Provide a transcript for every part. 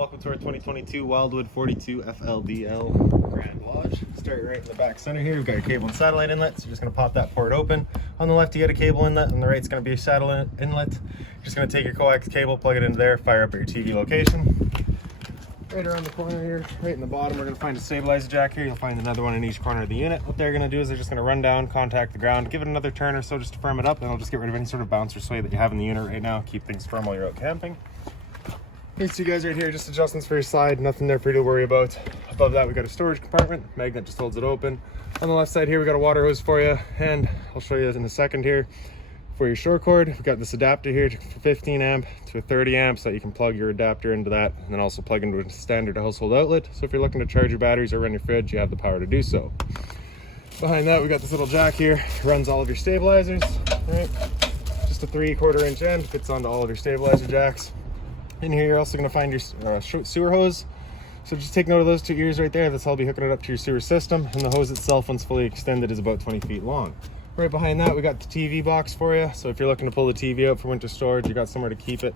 welcome to our 2022 Wildwood 42 FLDL Grand Lodge. Start right in the back center here. We've got your cable and satellite inlet, so you're just going to pop that port open. On the left you get a cable inlet, on the right it's going to be a satellite inlet. You're just going to take your coax cable, plug it into there, fire up at your TV location. Right around the corner here, right in the bottom, we're going to find a stabilizer jack here. You'll find another one in each corner of the unit. What they're going to do is they're just going to run down, contact the ground, give it another turn or so just to firm it up, and it'll just get rid of any sort of bounce or sway that you have in the unit right now. Keep things firm while you're out camping. These two guys right here, just adjustments for your slide, nothing there for you to worry about. Above that we got a storage compartment, magnet just holds it open. On the left side here we got a water hose for you, and I'll show you in a second here. For your short cord, we've got this adapter here for 15 amp to a 30 amp, so that you can plug your adapter into that and then also plug into a standard household outlet. So if you're looking to charge your batteries or run your fridge, you have the power to do so. Behind that we got this little jack here, runs all of your stabilizers, right? Just a 3/4 inch end, fits onto all of your stabilizer jacks. In here you're also going to find your sewer hose, so just take note of those two ears right there. That's how I'll be hooking it up to your sewer system, and the hose itself, once fully extended, is about 20 feet long. Right behind that we got the TV box for you, so if you're looking to pull the TV out for winter storage, you got somewhere to keep it.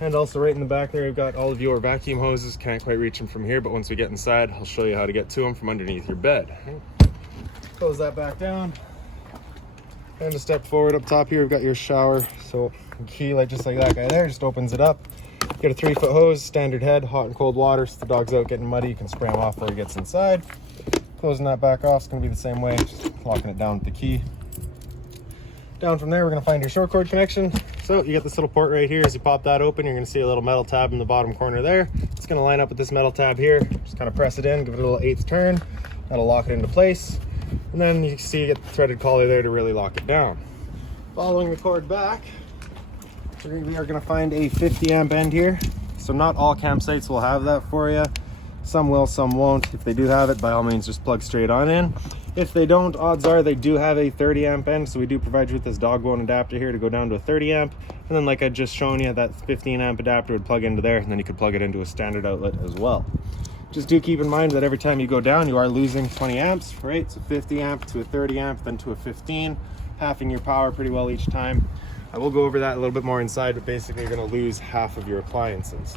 And also right in the back there we've got all of your vacuum hoses. Can't quite reach them from here, but once we get inside I'll show you how to get to them from underneath your bed. Close that back down and a step forward. Up top here we've got your shower, so key, like just like that guy there, just opens it up. Get a 3-foot hose, standard head, hot and cold water. So the dog's out getting muddy, you can spray him off before he gets inside. Closing that back off is going to be the same way, just locking it down with the key. Down from there we're going to find your short cord connection. So you get this little port right here. As you pop that open, you're going to see a little metal tab in the bottom corner there. It's going to line up with this metal tab here. Just kind of press it in, give it a little 1/8 turn. That'll lock it into place. And then you can see you get the threaded collar there to really lock it down. Following the cord back, we are going to find a 50 amp end here. So not all campsites will have that for you. Some will, some won't. If they do have it, by all means just plug straight on in. If they don't, odds are they do have a 30 amp end, so we do provide you with this dog bone adapter here to go down to a 30 amp. And then like I just shown you, that 15 amp adapter would plug into there, and then you could plug it into a standard outlet as well. Just do keep in mind that every time you go down you are losing 20 amps, right? So 50 amp to a 30 amp, then to a 15, halving your power pretty well each time. I will go over that a little bit more inside, but basically you're going to lose half of your appliances.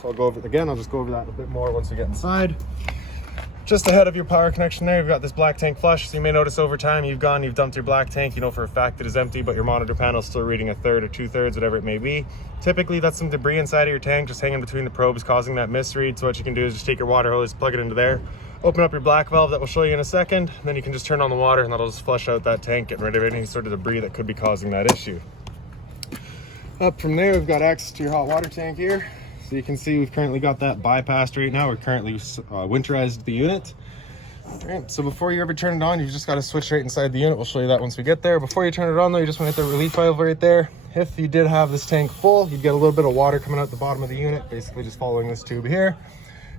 So I'll go over it again. I'll just go over that a bit more once we get inside. Just ahead of your power connection there, you've got this black tank flush. So you may notice over time you've dumped your black tank. You know for a fact it is empty, but your monitor panel is still reading 1/3 or 2/3, whatever it may be. Typically that's some debris inside of your tank just hanging between the probes causing that misread. So what you can do is just take your water hose, plug it into there, open up your black valve that we'll show you in a second. Then you can just turn on the water and that'll just flush out that tank, getting rid of any sort of debris that could be causing that issue. Up from there we've got access to your hot water tank here. So you can see we've currently got that bypassed right now. We're currently winterized the unit. Right, so before you ever turn it on, you've just got to switch right inside the unit. We'll show you that once we get there. Before you turn it on though, you just want to hit the relief valve right there. If you did have this tank full, you'd get a little bit of water coming out the bottom of the unit, basically just following this tube here,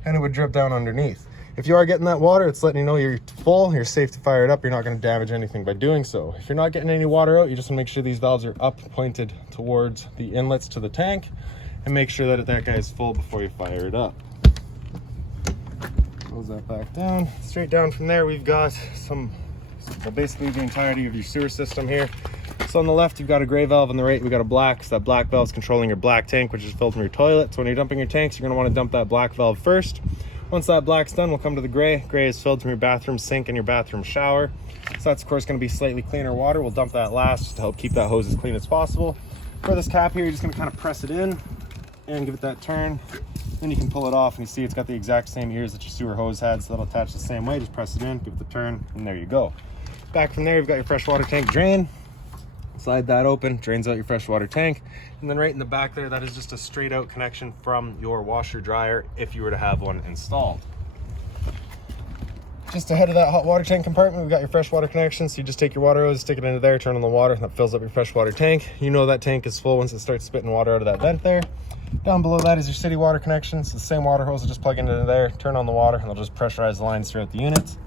and it would drip down underneath. If you are getting that water, it's letting you know you're full, you're safe to fire it up, you're not going to damage anything by doing so. If you're not getting any water out, you just want to make sure these valves are up, pointed towards the inlets to the tank, and make sure that guy is full before you fire it up. Close that back down. Straight down from there we've got basically the entirety of your sewer system here. So on the left you've got a gray valve, on the right we've got a black. So that black valve is controlling your black tank, which is filled from your toilet. So when you're dumping your tanks, you're going to want to dump that black valve first. Once that black's done, we'll come to the gray. Gray is filled from your bathroom sink and your bathroom shower. So that's of course going to be slightly cleaner water. We'll dump that last just to help keep that hose as clean as possible. For this cap here, you're just going to kind of press it in and give it that turn. Then you can pull it off, and you see it's got the exact same ears that your sewer hose had, so that'll attach the same way. Just press it in, give it the turn, and there you go. Back from there, you've got your freshwater tank drain. Slide that open, drains out your freshwater tank. And then right in the back there, that is just a straight out connection from your washer dryer if you were to have one installed. Just ahead of that hot water tank compartment, we've got your freshwater connection. So you just take your water hose, stick it into there, turn on the water, and that fills up your freshwater tank. You know that tank is full once it starts spitting water out of that vent there. Down below that is your city water connection. So the same water hose will just plug into there, turn on the water, and it'll just pressurize the lines throughout the unit.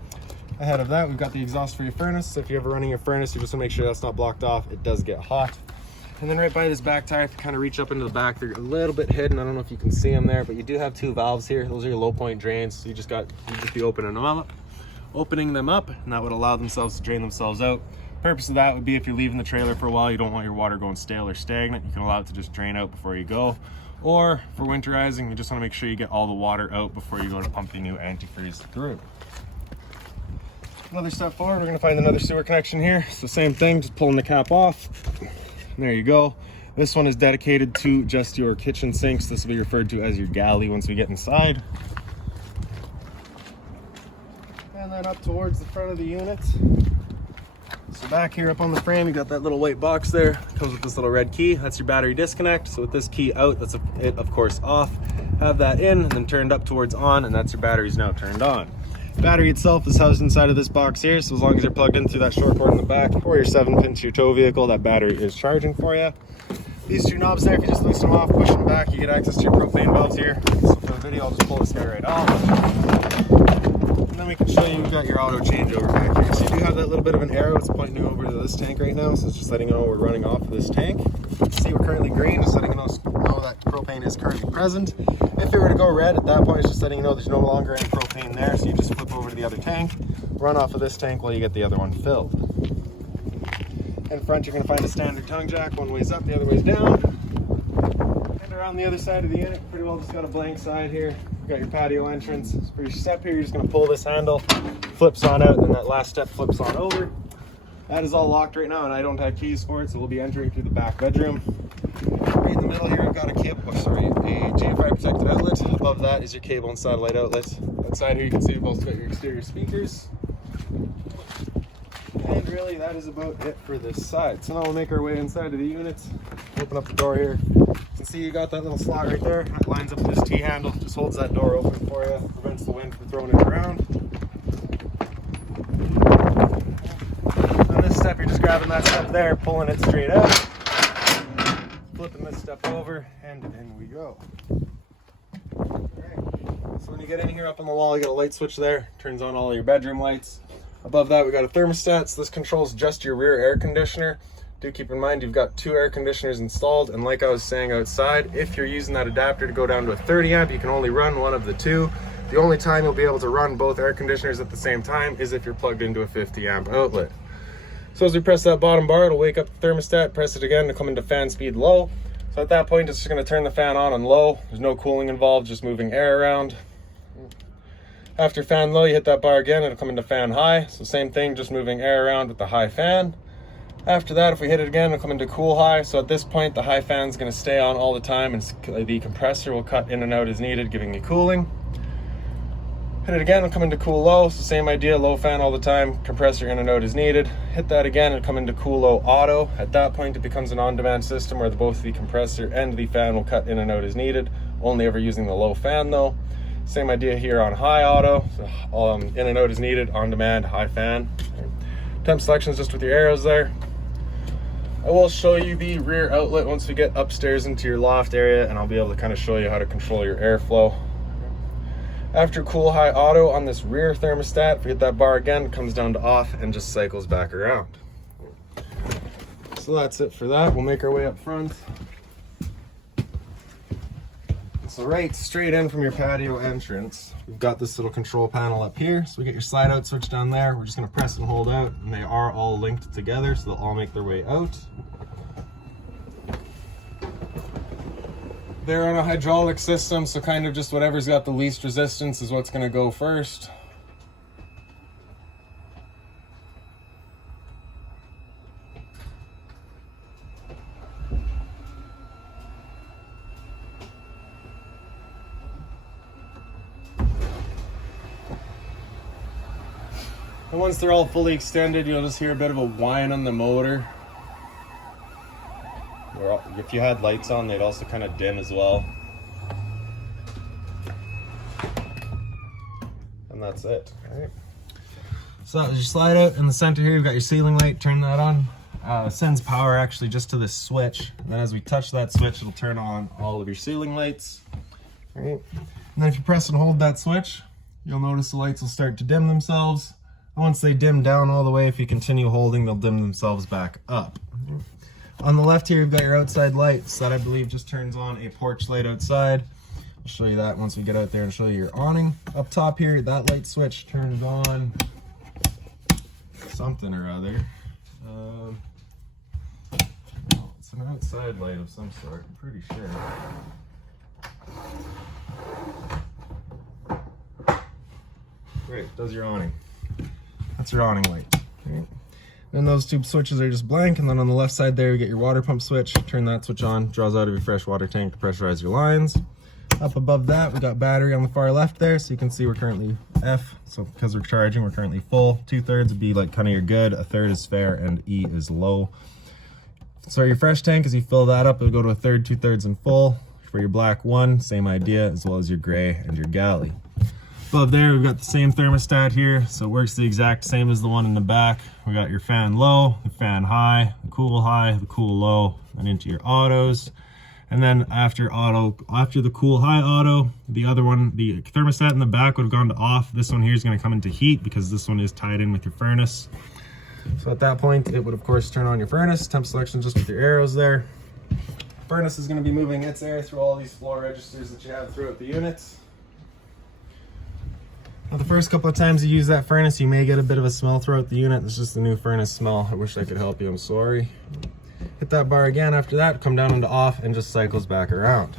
Ahead of that, we've got the exhaust for your furnace. So if you're ever running your furnace, you just want to make sure that's not blocked off. It does get hot. And then right by this back tire, if you kind of reach up into the back, they're a little bit hidden. I don't know if you can see them there, but you do have 2 valves here. Those are your low point drains. So you just be opening them up, and that would allow themselves to drain themselves out. Purpose of that would be if you're leaving the trailer for a while, you don't want your water going stale or stagnant. You can allow it to just drain out before you go. Or for winterizing, you just want to make sure you get all the water out before you go to pump your new antifreeze through. Another step forward, we're going to find another sewer connection here. So same thing, just pulling the cap off. And there you go. This one is dedicated to just your kitchen sinks. This will be referred to as your galley once we get inside. And then up towards the front of the unit. So back here up on the frame, you got that little white box there. It comes with this little red key. That's your battery disconnect. So with this key out, that's it of course off. Have that in and then turned up towards on, and that's your batteries now turned on. The battery itself is housed inside of this box here. So as long as you're plugged in through that short cord in the back or your 7-pin to your tow vehicle, that battery is charging for you. These two knobs there, if you just loosen them off, push them back, you get access to your propane valves here. So for the video, I'll just pull this guy right off. And then we can show you, we've got your auto changeover back here. So you do have that little bit of an arrow, it's pointing you over to this tank right now. So it's just letting you know we're running off of this tank. See, we're currently green, just letting you know that propane is currently present. If it were to go red, at that point, it's just letting you know there's no longer any propane there. So you just flip over to the other tank, run off of this tank while you get the other one filled. In front, you're going to find a standard tongue jack. One way's up, the other way's down. And around the other side of the unit, pretty well just got a blank side here. You've got your patio entrance. So for your step here, you're just going to pull this handle, flips on out, and that last step flips on over. That is all locked right now, and I don't have keys for it, so we'll be entering through the back bedroom. Right in the middle here, I've got a GFI protected outlet. Above that is your cable and satellite outlet. Outside here, you can see you've also got your exterior speakers. And really, that is about it for this side. So now we'll make our way inside of the unit. Open up the door here. You can see you got that little slot right there. That lines up with this T-handle. Just holds that door open for you. Prevents the wind from throwing it around. On this step, you're just grabbing that step there, pulling it straight out. Flipping this step over, and in we go. Alright. So when you get in here up on the wall, you got a light switch there. Turns on all your bedroom lights. Above that, we got a thermostat, so this controls just your rear air conditioner. Do keep in mind you've got 2 air conditioners installed, and like I was saying outside, if you're using that adapter to go down to a 30 amp, you can only run one of the 2. The only time you'll be able to run both air conditioners at the same time is if you're plugged into a 50 amp outlet. So as we press that bottom bar, it'll wake up the thermostat, press it again to come into fan speed low. So at that point, it's just going to turn the fan on low. There's no cooling involved, just moving air around. After fan low, you hit that bar again, it'll come into fan high. So same thing, just moving air around with the high fan. After that, if we hit it again, it'll come into cool high. So at this point, the high fan is going to stay on all the time, and the compressor will cut in and out as needed, giving you cooling. Hit it again, it'll come into cool low. So same idea, low fan all the time, compressor in and out as needed. Hit that again, it'll come into cool low auto. At that point, it becomes an on-demand system where both the compressor and the fan will cut in and out as needed. Only ever using the low fan though. Same idea here on high auto, so, in and out as needed, on demand, high fan. Temp selection is just with your arrows there. I will show you the rear outlet once we get upstairs into your loft area, and I'll be able to kind of show you how to control your airflow. After cool high auto on this rear thermostat, if we hit that bar again, it comes down to off and just cycles back around. So that's it for that. We'll make our way up front. So right straight in from your patio entrance, we've got this little control panel up here. So we get your slide out switch down there. We're just going to press and hold out, and they are all linked together, so they'll all make their way out. They're on a hydraulic system, so kind of just whatever's got the least resistance is what's going to go first. And once they're all fully extended, you'll just hear a bit of a whine on the motor. If you had lights on, they'd also kind of dim as well. And that's it. All right. So that was your slide out. In the center here, you've got your ceiling light. Turn that on. Sends power actually just to this switch. And then as we touch that switch, it'll turn on all of your ceiling lights. All right. And then if you press and hold that switch, you'll notice the lights will start to dim themselves. Once they dim down all the way, if you continue holding, they'll dim themselves back up. On the left here, you've got your outside lights that I believe just turns on a porch light outside. I'll show you that once we get out there and show you your awning. Up top here, that light switch turns on something or other. It's an outside light of some sort, I'm pretty sure. Right, does your awning. That's your awning light. Right. Then those two switches are just blank, and then on the left side there you get your water pump switch. Turn that switch on, draws out of your fresh water tank to pressurize your lines. Up above that we got battery on the far left there, so you can see we're currently F, so because we're charging we're currently full. 2/3 would be like kind of your good, 1/3 is fair, and E is low. So your fresh tank, as you fill that up, it'll go to 1/3, 2/3 and full. For your black one, same idea, as well as your gray and your galley. Above there we've got the same thermostat here, so it works the exact same as the one in the back. We got your fan low, the fan high, the cool low, and into your autos. And then after the cool high auto, the other one, the thermostat in the back would have gone to off. This one here is going to come into heat because this one is tied in with your furnace. So at that point it would of course turn on your furnace. Temp selection just with your arrows there. Furnace is going to be moving its air through all these floor registers that you have throughout the units. Now the first couple of times you use that furnace, you may get a bit of a smell throughout the unit. It's just the new furnace smell. I wish I could help you, I'm sorry. Hit that bar again after that, come down into off, and just cycles back around.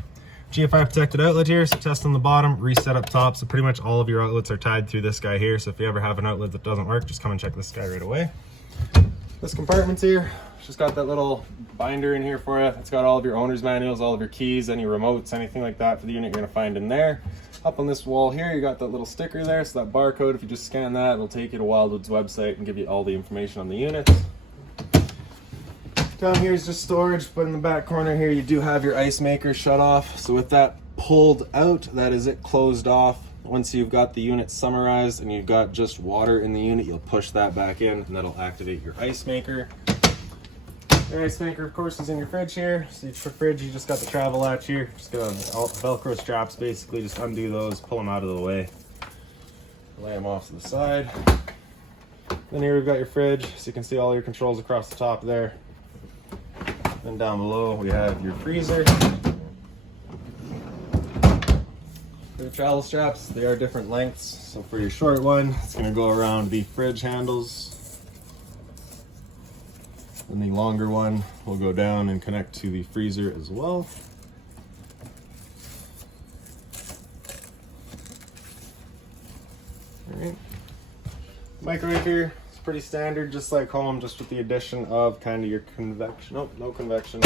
GFI protected outlet here, so test on the bottom, reset up top. So pretty much all of your outlets are tied through this guy here. So if you ever have an outlet that doesn't work, just come and check this guy right away. This compartment's here. It's just got that little binder in here for you. It's got all of your owner's manuals, all of your keys, any remotes, anything like that for the unit you're gonna find in there. Up on this wall here, you got that little sticker there, so that barcode, if you just scan that, it'll take you to Wildwood's website and give you all the information on the units. Down here is just storage, but in the back corner here, you do have your ice maker shut off. So with that pulled out, that is it closed off. Once you've got the unit summarized and you've got just water in the unit, you'll push that back in and that'll activate your ice maker. Your ice maker, of course, is in your fridge here. So for fridge, you just got the travel latch here. Just got Velcro straps, basically. Just undo those, pull them out of the way. Lay them off to the side. Then here we've got your fridge, so you can see all your controls across the top there. Then down below, we have your freezer. For the travel straps, they are different lengths. So for your short one, it's going to go around the fridge handles. And the longer one will go down and connect to the freezer as well. All right. Microwave here is pretty standard, just like home, just with the addition of kind of your convection. Nope, no convection.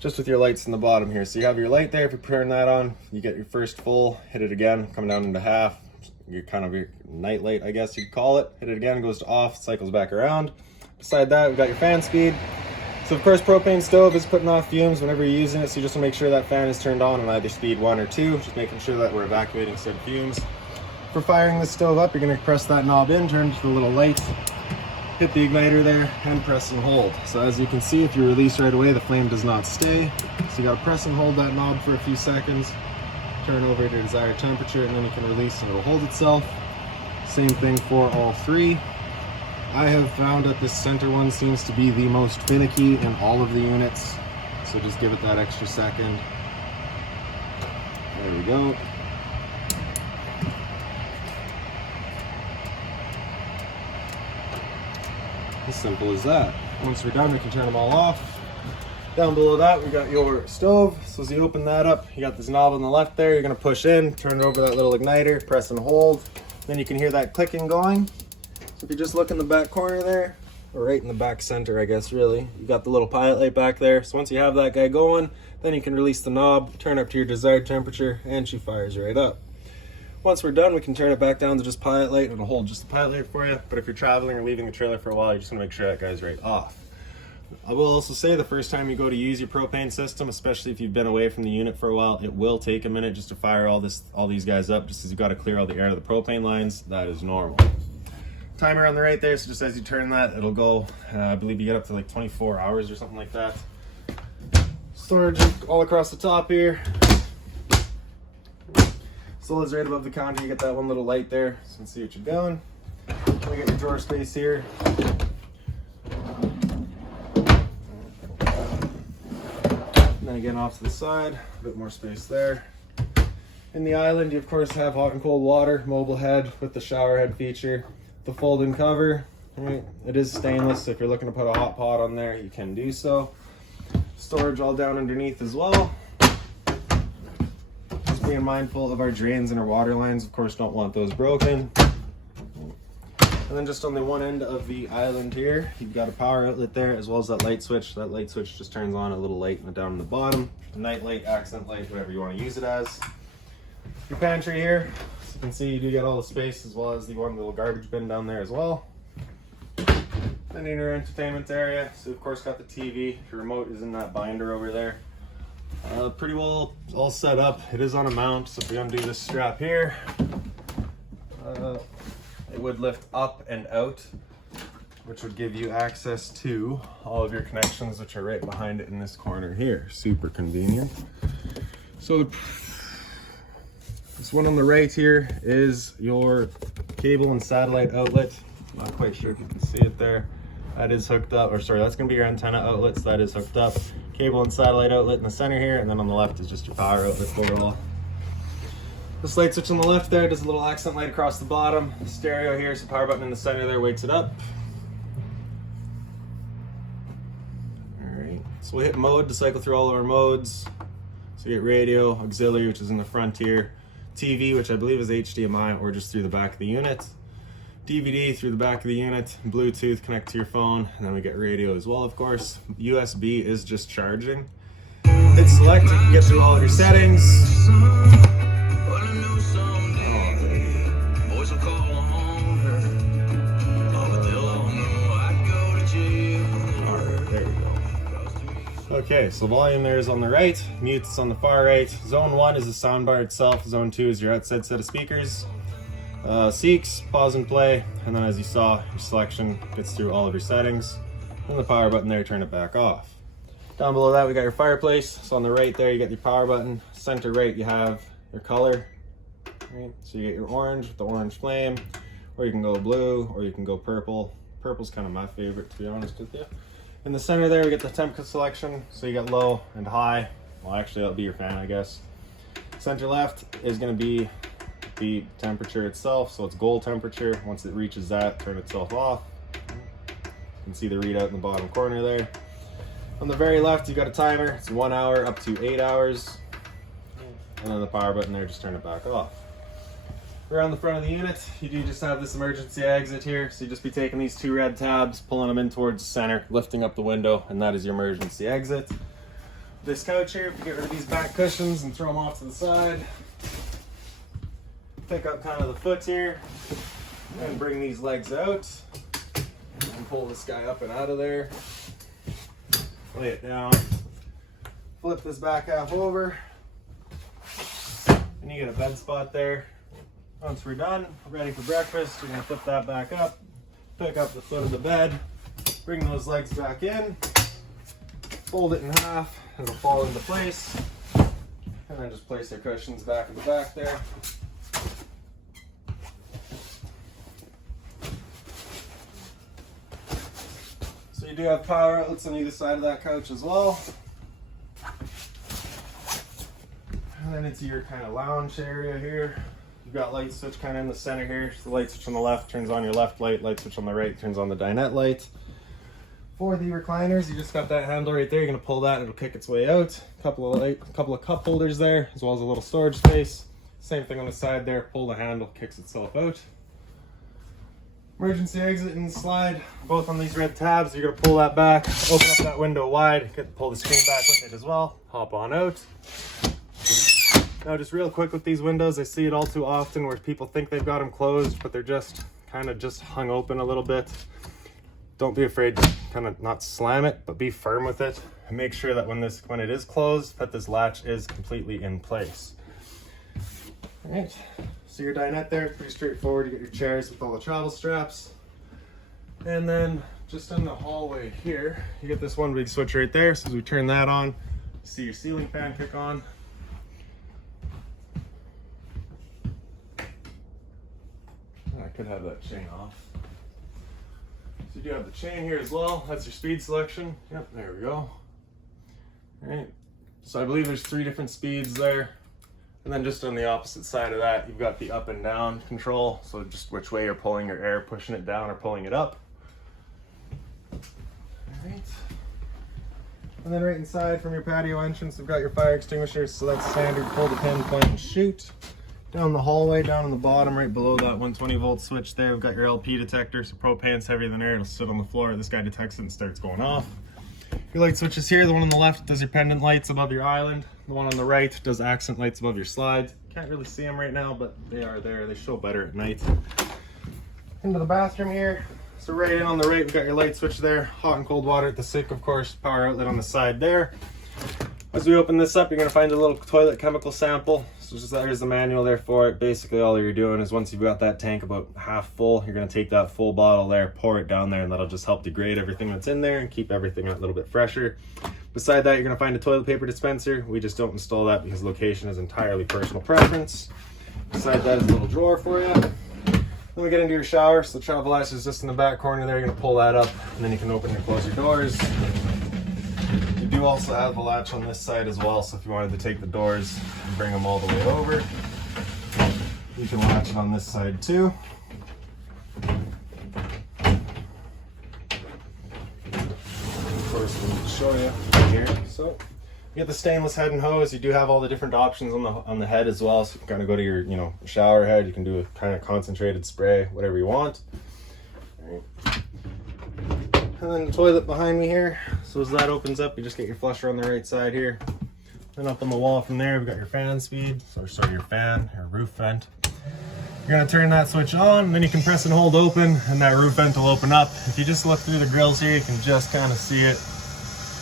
Just with your lights in the bottom here. So you have your light there. If you turn that on, you get your first full. Hit it again, coming down into half. Your kind of your night light, I guess you'd call it. Hit it again, goes to off, cycles back around. Beside that, we've got your fan speed. So of course, propane stove is putting off fumes whenever you're using it, so you just want to make sure that fan is turned on either speed 1 or 2, just making sure that we're evacuating said fumes. For firing this stove up, you're going to press that knob in, turn to the little light, hit the igniter there, and press and hold. So as you can see, if you release right away, the flame does not stay. So you got to press and hold that knob for a few seconds, turn over to your desired temperature, and then you can release and it'll hold itself. Same thing for all three. I have found that this center one seems to be the most finicky in all of the units, so just give it that extra second. There we go. As simple as that. Once we're done, we can turn them all off. Down below that, we got your stove. So as you open that up, you got this knob on the left there. You're gonna push in, turn it over that little igniter, press and hold. Then you can hear that clicking going. So if you just look in the back corner there, or right in the back center, I guess, really, you got the little pilot light back there. So once you have that guy going, then you can release the knob, turn up to your desired temperature, and she fires right up. Once we're done, we can turn it back down to just pilot light, and it'll hold just the pilot light for you. But if you're traveling or leaving the trailer for a while, you just want to make sure that guy's right off. I will also say the first time you go to use your propane system, especially if you've been away from the unit for a while, it will take a minute just to fire all these guys up, just as you've got to clear all the air to the propane lines. That is normal. Timer on the right there, so just as you turn that, it'll go, I believe you get up to like 24 hours or something like that. Storage all across the top here. Still is right above the counter, you get that one little light there, so you can see what you're doing. We got your drawer space here. And then again off to the side, a bit more space there. In the island, you of course have hot and cold water, mobile head with the shower head feature. The fold-in cover, right? It is stainless, so if you're looking to put a hot pot on there, you can do so. Storage all down underneath as well. As being mindful of our drains and our water lines. Of course, don't want those broken. And then just on the one end of the island here, you've got a power outlet there, as well as that light switch. That light switch just turns on a little light down on the bottom. Night light, accent light, whatever you want to use it as. Your pantry here, as you can see, you do get all the space, as well as the one little garbage bin down there as well. Then in your entertainment area, so of course got the TV. Your remote is in that binder over there. Pretty well all set up. It is on a mount, so if we undo this strap here, it would lift up and out, which would give you access to all of your connections, which are right behind it in this corner here. Super convenient. So this one on the right here is your cable and satellite outlet. Not quite sure if you can see it there. That is hooked up, or sorry, that's gonna be your antenna outlet, so that is hooked up. Cable and satellite outlet in the center here, and then on the left is just your power outlet overall. This light switch on the left there does a little accent light across the bottom. The stereo here, so power button in the center there wakes it up. Alright, so we hit mode to cycle through all of our modes. So you get radio, auxiliary, which is in the front here, TV, which I believe is HDMI or just through the back of the unit, DVD through the back of the unit, Bluetooth connect to your phone, and then we get radio as well, of course. USB is just charging. Hit select, you can get through all of your settings. Okay, so volume there is on the right, mute's on the far right. Zone 1 is the soundbar itself, Zone 2 is your outside set of speakers. Seeks, pause and play, and then as you saw, your selection gets through all of your settings. And the power button there, turn it back off. Down below that we got your fireplace, so on the right there you get your power button. Center right you have your color. Right, so you get your orange with the orange flame, or you can go blue, or you can go purple. Purple's kind of my favorite, to be honest with you. In the center there we get the temperature selection, so you get low and high. Well, actually that'll be your fan, I guess. Center left is going to be the temperature itself, so it's goal temperature. Once it reaches that, turn itself off. You can see the readout in the bottom corner there. On the very left you got a timer, it's 1 hour up to 8 hours, and then the power button there, just turn it back off. Around the front of the unit you do just have this emergency exit here, so you just be taking these two red tabs, pulling them in towards the center, lifting up the window, and that is your emergency exit. This couch here, if you get rid of these back cushions and throw them off to the side, pick up kind of the foot here and bring these legs out and pull this guy up and out of there, lay it down, flip this back half over, and you get a bed spot there. Once we're done, ready for breakfast, you're going to flip that back up, pick up the foot of the bed, bring those legs back in, fold it in half, it'll fall into place, and then just place your cushions back in the back there. So you do have power outlets on either side of that couch as well. And then into your kind of lounge area here. You've got light switch kind of in the center here. So the light switch on the left turns on your left light, light switch on the right turns on the dinette light. For the recliners, you just got that handle right there. You're gonna pull that and it'll kick its way out. A couple of cup holders there, as well as a little storage space. Same thing on the side there, pull the handle, kicks itself out. Emergency exit and slide, both on these red tabs. You're gonna pull that back, open up that window wide, pull the screen back with it as well, hop on out. Now just real quick with these windows, I see it all too often where people think they've got them closed, but they're just kind of just hung open a little bit. Don't be afraid to kind of not slam it, but be firm with it and make sure that when it is closed, that this latch is completely in place. All right, so your dinette there, pretty straightforward. You get your chairs with all the travel straps. And then just in the hallway here, you get this one big switch right there. So as we turn that on, see your ceiling fan kick on. I could have that chain off. So you do have the chain here as well. That's your speed selection. Yep, there we go. All right. So I believe there's 3 different speeds there. And then just on the opposite side of that, you've got the up and down control. So just which way you're pulling your air, pushing it down or pulling it up. All right. And then right inside from your patio entrance, we've got your fire extinguishers. So that's standard, pull the pin, point and shoot. Down the hallway, down on the bottom, right below that 120 volt switch there, we've got your LP detector. So propane's heavier than air, it'll sit on the floor. This guy detects it and starts going off. Your light switches here, the one on the left does your pendant lights above your island. The one on the right does accent lights above your slides. Can't really see them right now, but they are there. They show better at night. Into the bathroom here. So right in on the right, we've got your light switch there. Hot and cold water at the sink, of course. Power outlet on the side there. As we open this up, you're going to find a little toilet chemical sample. So just there's the manual there for it. Basically, all you're doing is once you've got that tank about half full, you're going to take that full bottle there, pour it down there, and that'll just help degrade everything that's in there and keep everything a little bit fresher. Beside that, you're going to find a toilet paper dispenser. We just don't install that because location is entirely personal preference. Beside that is a little drawer for you. Then we get into your shower. So the travel latch is just in the back corner there. You're going to pull that up, and then you can open and close your doors. You do also have a latch on this side as well, so if you wanted to take the doors and bring them all the way over, you can latch it on this side too. Of course, we need to show you here. So you get the stainless head and hose. You do have all the different options on the head as well, so you can kind of go to your shower head. You can do a kind of concentrated spray, whatever you want. All right. And then the toilet behind me here. So as that opens up, you just get your flusher on the right side here. Then up on the wall from there, we've got your fan speed. So sorry, your fan, your roof vent. You're gonna turn that switch on, and then you can press and hold open, and that roof vent will open up. If you just look through the grills here, you can just kind of see it.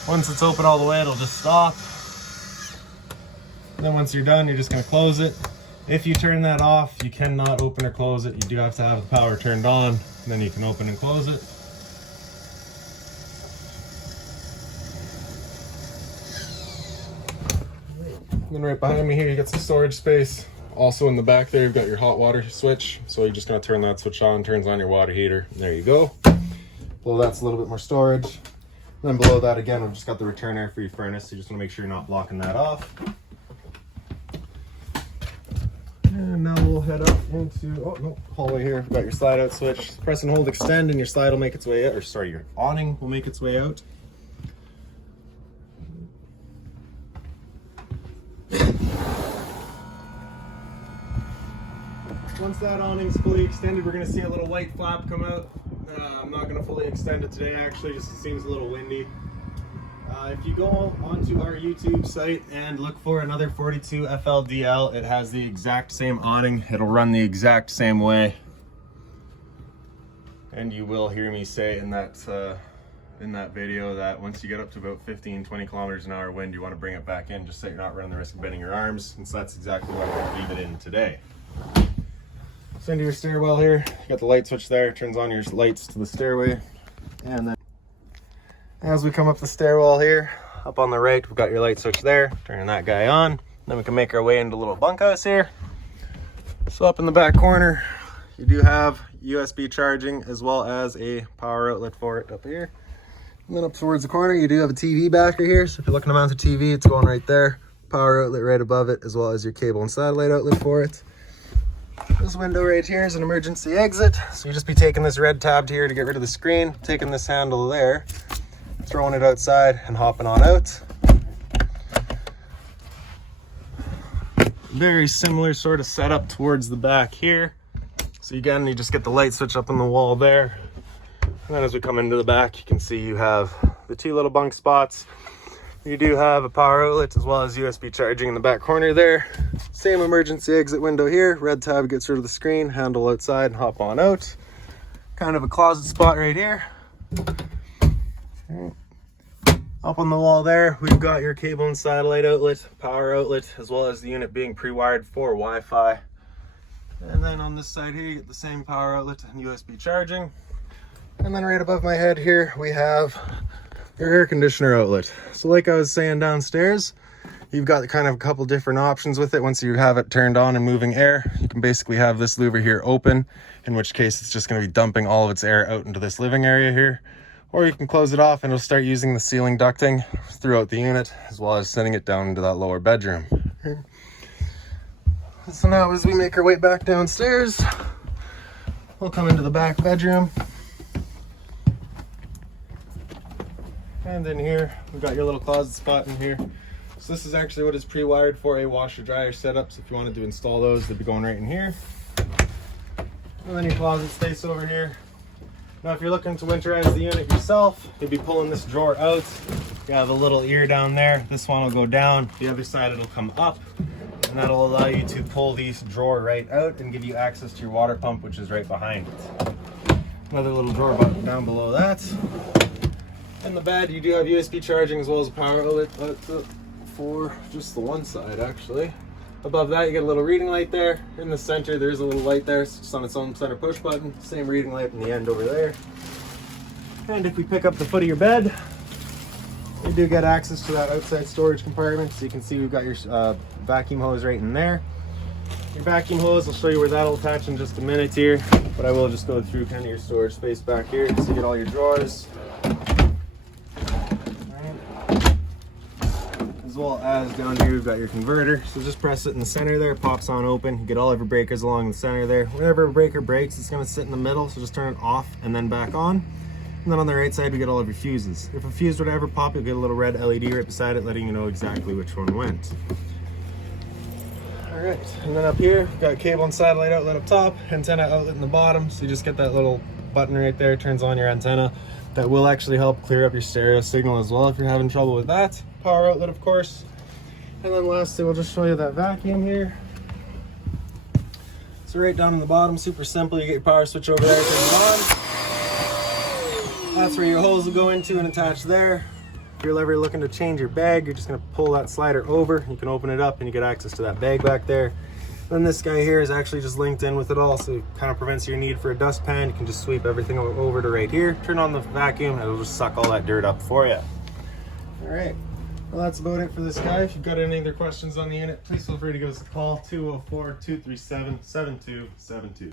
Once it's open all the way, it'll just stop. And then once you're done, you're just gonna close it. If you turn that off, you cannot open or close it. You do have to have the power turned on, and then you can open and close it. And then right behind me here, you got some storage space. Also in the back there, you've got your hot water switch. So you're just gonna turn that switch on, turns on your water heater. And there you go. Below that's a little bit more storage. And then below that again, we've just got the return air for your furnace. So you just wanna make sure you're not blocking that off. And now we'll head up into, hallway here. We've got your slide out switch. Press and hold extend, and your slide will make its way out, or sorry, your awning will make its way out. Once that awning's fully extended, we're gonna see a little white flap come out. I'm not gonna fully extend it today, actually, just it seems a little windy. If you go onto our YouTube site and look for another 42 FLDL, it has the exact same awning. It'll run the exact same way. And you will hear me say in that video that once you get up to about 15-20 kilometers an hour wind, you want to bring it back in just so you're not running the risk of bending your arms. And so that's exactly why we're going to leave it in today. So into your stairwell here, you got the light switch there, turns on your lights to the stairway. And then as we come up the stairwell here, up on the right, we've got your light switch there, turning that guy on. Then we can make our way into a little bunkhouse here. So up in the back corner, you do have USB charging as well as a power outlet for it up here. And then up towards the corner, you do have a TV backer here. So if you're looking to mount a TV, it's going right there. Power outlet right above it, as well as your cable and satellite outlet for it. This window right here is an emergency exit. So you just be taking this red tab here to get rid of the screen, taking this handle there, throwing it outside and hopping on out. Very similar sort of setup towards the back here. So again, you just get the light switch up on the wall there. And then as we come into the back, you can see you have the two little bunk spots. You do have a power outlet as well as USB charging in the back corner there. Same emergency exit window here. Red tab gets rid of the screen, handle outside and hop on out. Kind of a closet spot right here. Okay. Up on the wall there, we've got your cable and satellite outlet, power outlet, as well as the unit being pre-wired for Wi-Fi. And then on this side here, you get the same power outlet and USB charging. And then right above my head here, we have your air conditioner outlet. So like I was saying downstairs, you've got kind of a couple different options with it. Once you have it turned on and moving air, you can basically have this louver here open, in which case it's just going to be dumping all of its air out into this living area here. Or you can close it off and it'll start using the ceiling ducting throughout the unit, as well as sending it down into that lower bedroom. So now as we make our way back downstairs, we'll come into the back bedroom. And in here, we've got your little closet spot in here. So this is actually what is pre-wired for a washer dryer setup. So if you wanted to install those, they'd be going right in here. And then your closet space over here. Now if you're looking to winterize the unit yourself, you'd be pulling this drawer out. You have a little ear down there. This one will go down. The other side it'll come up. And that'll allow you to pull these drawer right out and give you access to your water pump, which is right behind it. Another little drawer button down below that. In the bed, you do have USB charging as well as a power outlet for just the one side, actually. Above that, you get a little reading light there. In the center, there's a little light there. It's just on its own center push button. Same reading light in the end over there. And if we pick up the foot of your bed, you do get access to that outside storage compartment. So you can see we've got your vacuum hose right in there. Your vacuum hose, I'll show you where that'll attach in just a minute here. But I will just go through kind of your storage space back here. So you get all your drawers. As well as down here, we've got your converter. So just press it in the center there, it pops on open. You get all of your breakers along the center there. Whenever a breaker breaks, it's gonna sit in the middle. So just turn it off and then back on. And then on the right side, we get all of your fuses. If a fuse would ever pop, you'll get a little red LED right beside it, letting you know exactly which one went. All right, and then up here, we've got cable and satellite outlet up top, antenna outlet in the bottom. So you just get that little button right there, turns on your antenna. That will actually help clear up your stereo signal as well if you're having trouble with that. Power outlet, of course. And then lastly, we'll just show you that vacuum here. So right down in the bottom, super simple. You get your power switch over there, turn it on. That's where your hose will go into and attach there. If you're ever looking to change your bag, you're just gonna pull that slider over. You can open it up and you get access to that bag back there. Then this guy here is actually just linked in with it all, so it kind of prevents your need for a dustpan. You can just sweep everything over to right here, turn on the vacuum, and it'll just suck all that dirt up for you. All right, well that's about it for this guy. If you've got any other questions on the unit, please feel free to give us a call, 204-237-7272.